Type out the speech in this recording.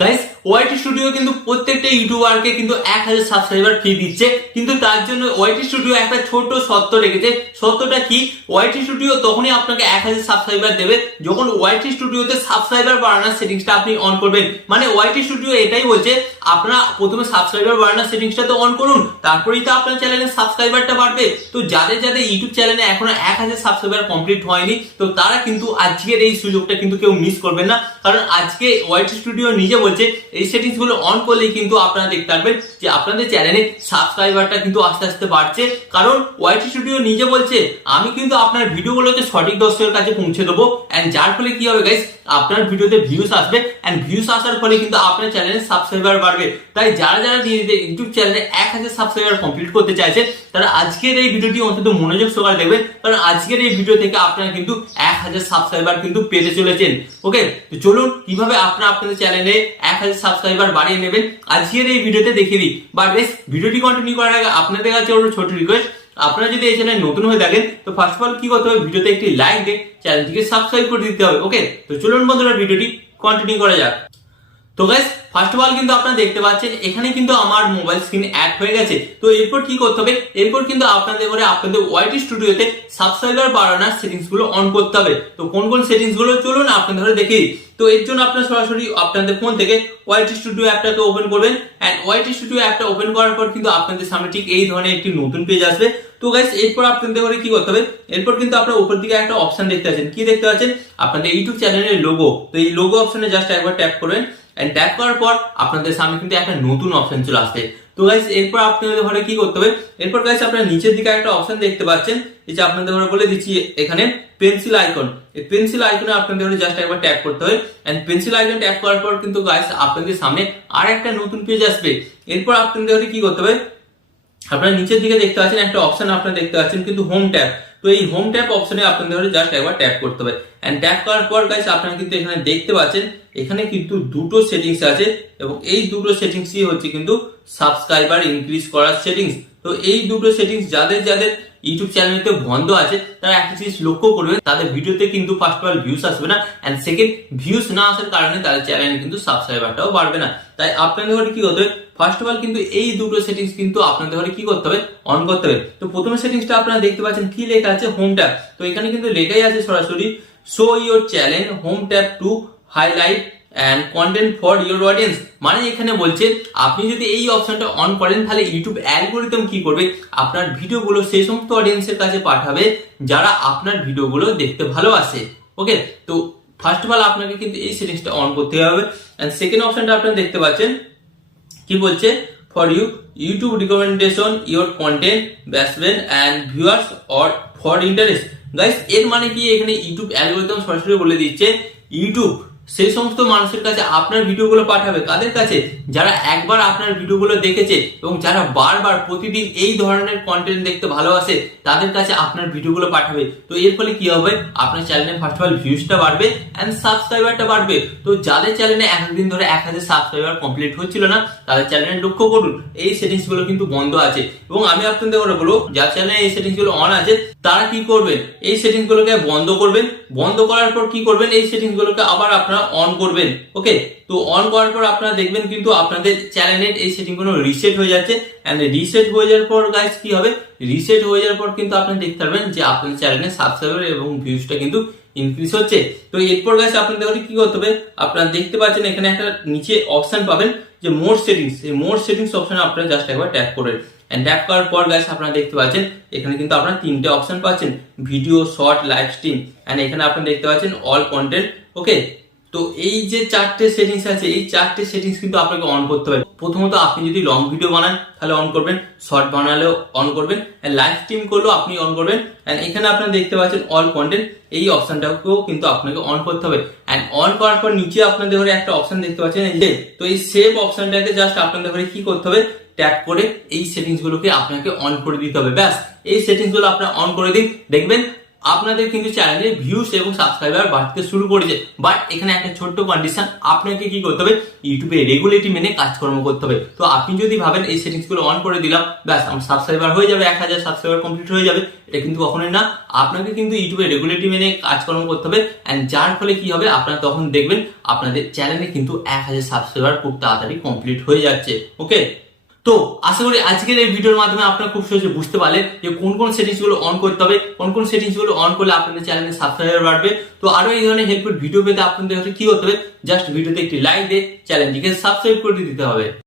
Guys YT studio কিন্তু প্রত্যেকটা ইউটিউবারকে কিন্তু 1000 সাবস্ক্রাইবার ফ্রি দিচ্ছে, কিন্তু তার জন্য ওয়াইটি স্টুডিও একটা ছোট শর্ত রেখেছে। শর্তটা কি? ওয়াইটি স্টুডিও তখনই আপনাকে 1000 সাবস্ক্রাইবার দেবে যখন ওয়াইটি স্টুডিওতে সাবস্ক্রাইবার বাড়ানোর সেটিংসটা আপনি অন করবেন। মানে ওয়াইটি স্টুডিও এটাই বলছে আপনারা প্রথমে সাবস্ক্রাইবার বাড়ানোর সেটিংসটা তো অন করুন, তারপরেই তো আপনার চ্যানেলের সাবস্ক্রাইবারটা বাড়বে। তো যাদের যাদের ইউটিউব চ্যানেলে এখনো 1000 সাবস্ক্রাইবার কমপ্লিট হয়নি, তো তারা কিন্তু আজকের এই সুযোগটা কিন্তু কেউ মিস করবেন না, কারণ আজকে ওয়াইটি স্টুডিও নিজে বলছে এই সেটিংস গুলো অন করলেই কিন্তু আপনারা দেখতে পারবেন যে আপনাদের চ্যানেলে সাবস্ক্রাইবারটা কিন্তু আস্তে আস্তে বাড়ছে। কারণ ওয়াইটি স্টুডিও নিজে বলছে আমি কিন্তু আপনার ভিডিওগুলোকে সঠিক দর্শকের কাছে পৌঁছে দেবো, এন্ড যার ফলে কি হবে গাইস, আপনার ভিডিওতে ভিউজ আসবে, এন্ড ভিউজ আসার ফলে কিন্তু আপনার চ্যানেলে সাবস্ক্রাইবার বাড়বে। তাই যারা যারা নিজেদের ইউটিউব চ্যানেলে 1000 সাবস্ক্রাইবার কমপ্লিট করতে চাইছে তারা আজকের এই ভিডিওটি অন্তত মনোযোগ সহকারে দেখবেন, কারণ আজকের এই ভিডিও থেকে আপনারা কিন্তু 1000 সাবস্ক্রাইবার কিন্তু পেতে চলেছেন। ওকে, তো চলুন কিভাবে আপনারা আপনাদের চ্যানেলে 1000 সাবস্ক্রাইবার বাড়িয়ে নেবেন আজকের এই ভিডিওতে দেখিয়ে দিই। বাট গাইস ভিডিওটি কন্টিনিউ করার আগে আপনাদের কাছে একটা ছোট রিকোয়েস্ট, আপনারা যদি এই চ্যানেলে নতুন হয়ে থাকেন তো ফার্স্ট অফ অল কি করতে হবে, ভিডিওতে একটি লাইক দিয়ে চ্যানেলটিকে সাবস্ক্রাইব করে দিতে হবে। ওকে, তো চলুন বন্ধুরা ভিডিওটি কন্টিনিউ করা যাক। তো গাইস ফার্স্ট অফ অল কিন্তু আপনারা দেখতে পাচ্ছেন এখানে কিন্তু আমার মোবাইল স্ক্রিন অ্যাড হয়ে গেছে। তো এরপর কি করতে হবে, এরপর কিন্তু আপনাদের করে আপনাদের ওয়াইটি স্টুডিওতে সাবস্ক্রাইবার বাড়ানোর সেটিংস গুলো অন করতে হবে। তো কোন কোন সেটিংস গুলো চলুন আপনাদের ধরে দেখি। তো এর জন্য আপনারা সরাসরি আপনাদের ফোন থেকে ওয়াইটি স্টুডিও অ্যাপটাকে ওপেন করবেন, এন্ড ওয়াইটি স্টুডিও অ্যাপটা ওপেন করার পর কিন্তু আপনাদের সামনে ঠিক এই ধরনের একটি নতুন পেজ আসবে। তো গাইস এরপর আপনাদের করে কি করতে হবে, এরপর কিন্তু আপনারা উপর দিকে একটা অপশন দেখতে পাচ্ছেন, কি দেখতে পাচ্ছেন, আপনাদের ইউটিউব চ্যানেলের লোগো। তো এই লোগো অপশনে জাস্ট একবার ট্যাপ করবেন, এন্ড ট্যাপ করার পর আপনাদের সামনে কিন্তু একটা নতুন অপশন চলে আসবে। তো গাইস এরপর আপনাদের ঘরে কি করতে হবে, এরপর গাইস আপনারা নিচের দিকে একটা অপশন দেখতে পাচ্ছেন, এই যে আপনাদের ঘরে বলে দিচ্ছি এখানে পেন্সিল আইকন। এই পেন্সিল আইকনে আপনাদের ঘরে জাস্ট একবার ট্যাপ করতে হবে, এন্ড পেন্সিল আইকন ট্যাপ করার পর কিন্তু গাইস আপনাদের সামনে আর একটা নতুন পেজ আসবে। এরপর আপনাদের ঘরে কি করতে হবে, আপনারা নিচের দিকে দেখতে পাচ্ছেন একটা অপশন আপনারা দেখতে পাচ্ছেন কিন্তু হোম ট্যাব। তো এই হোম ট্যাব অপশনে আপনাদের জাস্ট একবার ট্যাপ করতে হবে, এন্ড ট্যাপ করার পর গাইস আপনারা কিন্তু এখানে দেখতে পাচ্ছেন এখানে কিন্তু দুটো সেটিংস আছে, এবং এই দুটো সেটিংসই হচ্ছে কিন্তু সাবস্ক্রাইবার ইনক্রিজ করার সেটিংস। তো এই দুটো সেটিংস যাদের যাদের ইউটিউব চ্যানেলতে বন্ধ আছে তারা একটা জিনিস লক্ষ্য করবেন, তাদের ভিডিওতে কিন্তু ফার্স্ট অফ অল ভিউজ আসবে না, এন্ড সেকেন্ড ভিউজ না আসার কারণে তাদের চ্যানেলে কিন্তু সাবস্ক্রাইবারটাও বাড়বে না। তাই আপনাদের ঘরে কি করতে হবে, ফার্স্ট অফ অল কিন্তু এই দুটো সেটিংস কিন্তু আপনাদের ঘরে কি করতে হবে, অন করতে হবে। তো প্রথমে সেটিংসটা আপনারা দেখতে পাচ্ছেন কি লেখা আছে, হোম ট্যাব। তো এখানে কিন্তু লেখাই আছে সরাসরি show your channel home tab to highlight and content for your audience. মানে এখানে বলছে আপনি যদি এই অপশনটা অন করেন তাহলে ইউটিউব অ্যালগরিদম কি করবে, আপনার ভিডিওগুলো সেই সমস্ত অডিয়েন্সের কাছে পাঠাবে যারা আপনার ভিডিওগুলো দেখতে ভালোবাসে। ওকে, তো ফার্স্ট অফ অল আপনাকে কিন্তু এই সেটিংসটা অন করতে হবে, এন্ড সেকেন্ড অপশনটা আপনারা দেখতে পাচ্ছেন কি বলছে, for YouTube recommendation your content ব্যাসবেন and viewers or for interest. Guys এর মানে কি, এখানে ইউটিউব অ্যালগরিদম সরাসরি বলে দিচ্ছে ইউটিউব সেই সমস্ত মানুষের কাছে আপনার ভিডিওগুলো পাঠাবে, কাদের কাছে, যারা একবার আপনার ভিডিওগুলো দেখেছে এবং যারা বারবার প্রতিদিন এই ধরনের কন্টেন্ট দেখতে ভালোবাসে তাদের কাছে আপনার ভিডিওগুলো পাঠাবে। তো এর ফলে কি হবে, আপনার চ্যানেলে ফার্স্ট অফ অল ভিউজটা বাড়বে এন্ড সাবস্ক্রাইবারটা বাড়বে। তো যাদের চ্যানেলে একদিন ধরে 1000 সাবস্ক্রাইবার কমপ্লিট হচ্ছিল না তাদের চ্যানেলে লক্ষ্য করুন এই সেটিংস গুলো কিন্তু বন্ধ আছে, এবং আমি আপনাদের বলবো যার চ্যানেলে এই সেটিংস গুলো অন আছে তারা কি করবেন, এই সেটিংস গুলোকে বন্ধ করবেন। বন্ধ করার পর কি করবেন, এই সেটিংস গুলোকে আবার আপনারা অন করবেন। ওকে, তো অন করার পর আপনারা দেখবেন কিন্তু আপনাদের চ্যানেলের এই সেটিং গুলো রিসেট হয়ে যাচ্ছে, এন্ড রিসেট হয়ে যাওয়ার পর গাইস কি হবে, রিসেট হয়ে যাওয়ার পর কিন্তু আপনারা দেখতে পারবেন যে আপনাদের চ্যানেলে সাবস্ক্রাইবার এবং ভিউজটা কিন্তু ইনক্রিজ হচ্ছে। তো এরপর গাইস আপনাদের কি করতে হবে, আপনারা দেখতে পাচ্ছেন এখানে একটা নিচে অপশন পাবেন যে মোর সেটিংস, এই মোর সেটিংস অপশনে আপনারা জাস্ট একবার ট্যাপ করবেন, এন্ড ট্যাপ করার পর গাইস আপনারা দেখতে পাচ্ছেন এখানে কিন্তু আপনারা তিনটে অপশন পাচ্ছেন, video, short, live stream, and এখানে আপনারা দেখতে পাচ্ছেন অল কন্টেন্ট। ওকে, তো এই যে চারটে সেটিংস আছে এই চারটে সেটিংস কিন্তু আপনাকে অন করতে হবে। প্রথমত আপনি যদি লং ভিডিও বানান তাহলে অন করবেন, শর্ট বানালেও অন করবেন, এন্ড লাইভ স্ট্রিম করলেও আপনি অন করবেন, এন্ড এখানে আপনারা দেখতে পাচ্ছেন অল কন্টেন্ট, এই অপশনটাকেও কিন্তু আপনাকে অন করতে হবে। এন্ড অন করার পর নিচে আপনাদের ঘরে একটা অপশন দেখতে পাচ্ছেন এই যে, তো এই সেভ অপশনটাকে জাস্ট আপনাদের ঘরে কি করতে হবে, ট্যাপ করে এই সেটিংস গুলোকে আপনাকে অন করে দিতে হবে। ব্যাস এই সেটিংস গুলো আপনারা অন করে দিন, দেখবেন আপনাদের কিন্তু চ্যানেলে ভিউস এবং সাবস্ক্রাইবার বাড়তে শুরু করেছে। বাট এখানে একটা ছোট্ট কন্ডিশন, আপনাকে কি করতে হবে, ইউটিউবে রেগুলেটি মেনে কাজকর্ম করতে হবে। তো আপনি যদি ভাবেন এই সেটিংস গুলো অন করে দিলাম, ব্যাস আমার সাবস্ক্রাইবার হয়ে যাবে, 1000 সাবস্ক্রাইবার কমপ্লিট হয়ে যাবে, এটা কিন্তু কখনোই না। আপনাকে কিন্তু ইউটিউবে রেগুলেটি মেনে কাজকর্ম করতে হবে, এন্ড যার ফলে কি হবে, আপনারা তখন দেখবেন আপনাদের চ্যানেলে কিন্তু 1000 সাবস্ক্রাইবার খুব তাড়াতাড়ি কমপ্লিট হয়ে যাচ্ছে। ওকে, তো আশা করি আজকের এই ভিডিওর মাধ্যমে আপনারা খুব সহজে বুঝতে পারলেন যে কোন কোন সেটিংস গুলো অন করতে হবে, কোন কোন সেটিংস গুলো অন করলে আপনাদের চ্যানেলে সাবস্ক্রাইবার বাড়বে। তো আরো এই ধরনের হেল্পফুল ভিডিও পেতে আপনাদের কি করতে হবে, জাস্ট ভিডিওতে একটি লাইক দিয়ে চ্যানেলটিকে সাবস্ক্রাইব করে দিতে হবে।